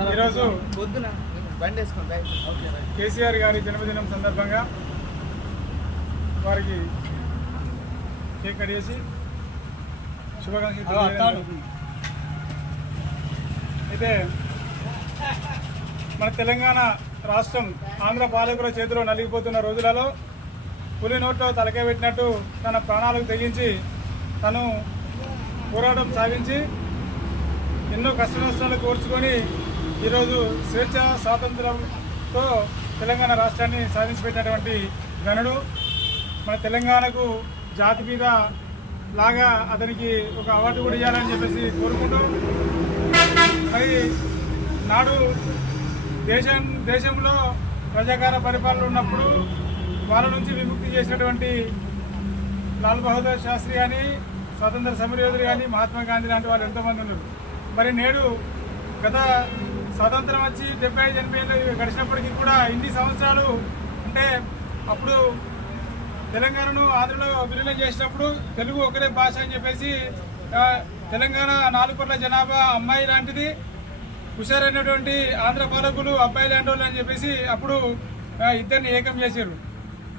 ఈరోజు కేసీఆర్ గారి జన్మదినం సందర్భంగా వారికి కేక్ కట్ చేసి శుభాకాంక్షలు. అయితే మన తెలంగాణ రాష్ట్రం ఆంధ్ర పాలకుల చేతిలో నలిగిపోతున్న రోజులలో పులి నోట్లో తలకాయ పెట్టినట్టు తన ప్రాణాలకు తెగించి తను పోరాటం సాగించి ఎన్నో కష్ట నష్టాలు కోర్చుకొని ఈరోజు స్వేచ్ఛ స్వాతంత్రంతో తెలంగాణ రాష్ట్రాన్ని సాధించి పెట్టినటువంటి గనుడు. మన తెలంగాణకు జాతి మీద లాగా అతనికి ఒక అవార్డు కూడా ఇవ్వాలని చెప్పేసి కోరుకుంటూ, మరి నాడు దేశంలో ప్రజాకార పరిపాలన ఉన్నప్పుడు వాళ్ళ నుంచి విముక్తి చేసినటువంటి లాల్ బహదూర్ శాస్త్రి కానీ, స్వాతంత్ర సమరయోధులు కానీ, మహాత్మా గాంధీ లాంటి వాళ్ళు ఎంతోమంది ఉన్నారు. మరి నేడు గత స్వాతంత్రం వచ్చి 75-80 ఏళ్ళు గడిచినప్పటికీ కూడా ఇన్ని సంవత్సరాలు అంటే అప్పుడు తెలంగాణను ఆంధ్రలో విలీనం చేసినప్పుడు తెలుగు ఒకటే భాష అని చెప్పేసి తెలంగాణ 4 కోట్ల జనాభా అమ్మాయి లాంటిది, హుషారైనటువంటి ఆంధ్ర పాలకులు అబ్బాయి లాంటి వాళ్ళు అని చెప్పేసి అప్పుడు ఇద్దరిని ఏకం చేశారు.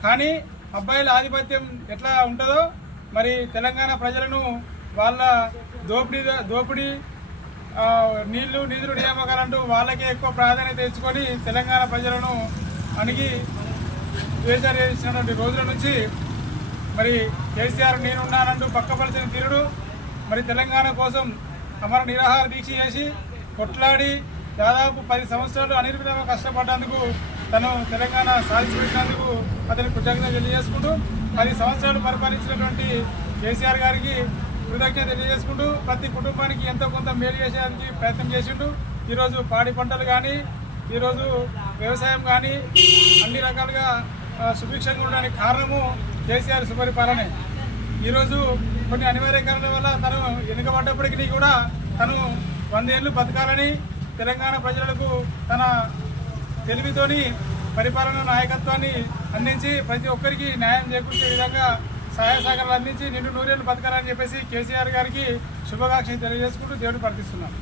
కానీ అబ్బాయిల ఆధిపత్యం ఎట్లా ఉంటుందో మరి తెలంగాణ ప్రజలను వాళ్ళ దోపిడీ నిధులు నియామకాలంటూ వాళ్ళకే ఎక్కువ ప్రాధాన్యత ఇచ్చుకొని తెలంగాణ ప్రజలను అణిగి వేసారు చేసినటువంటి రోజుల నుంచి మరి కేసీఆర్ నేనున్నానంటూ పక్కపరిచిన తీరుడు మరి తెలంగాణ కోసం అమర నిరాహార దీక్ష చేసి కొట్లాడి దాదాపు 10 సంవత్సరాలు అనిర్విధంగా కష్టపడ్డందుకు తను తెలంగాణ సాధించినందుకు అతని కృతజ్ఞత తెలియజేసుకుంటూ 10 సంవత్సరాలు పరిపాలించినటువంటి కేసీఆర్ గారికి కృతజ్ఞత తెలియజేసుకుంటూ ప్రతి కుటుంబానికి ఎంతో కొంత మేలు చేసేదానికి ప్రయత్నం చేసిండు. ఈరోజు పాడి పంటలు కానీ, ఈరోజు వ్యవసాయం కానీ అన్ని రకాలుగా సుభిక్షంగా ఉండడానికి కారణము కేసీఆర్ సుపరిపాలనే. ఈరోజు కొన్ని అనివార్య కారణాల వల్ల తను వెనుకబడ్డప్పటికీ కూడా తను 100 ఏళ్ళు బతకాలని తెలంగాణ ప్రజలకు తన తెలివితోని పరిపాలన నాయకత్వాన్ని అందించి ప్రతి ఒక్కరికి న్యాయం చేకూర్చే విధంగా సహాయ సహకారాలు అందించి నిండు 100 ఏళ్ళు బతకాలని చెప్పేసి కేసీఆర్ గారికి శుభాకాంక్షలు తెలియజేసుకుంటూ దేవుడు ప్రార్థిస్తున్నాను.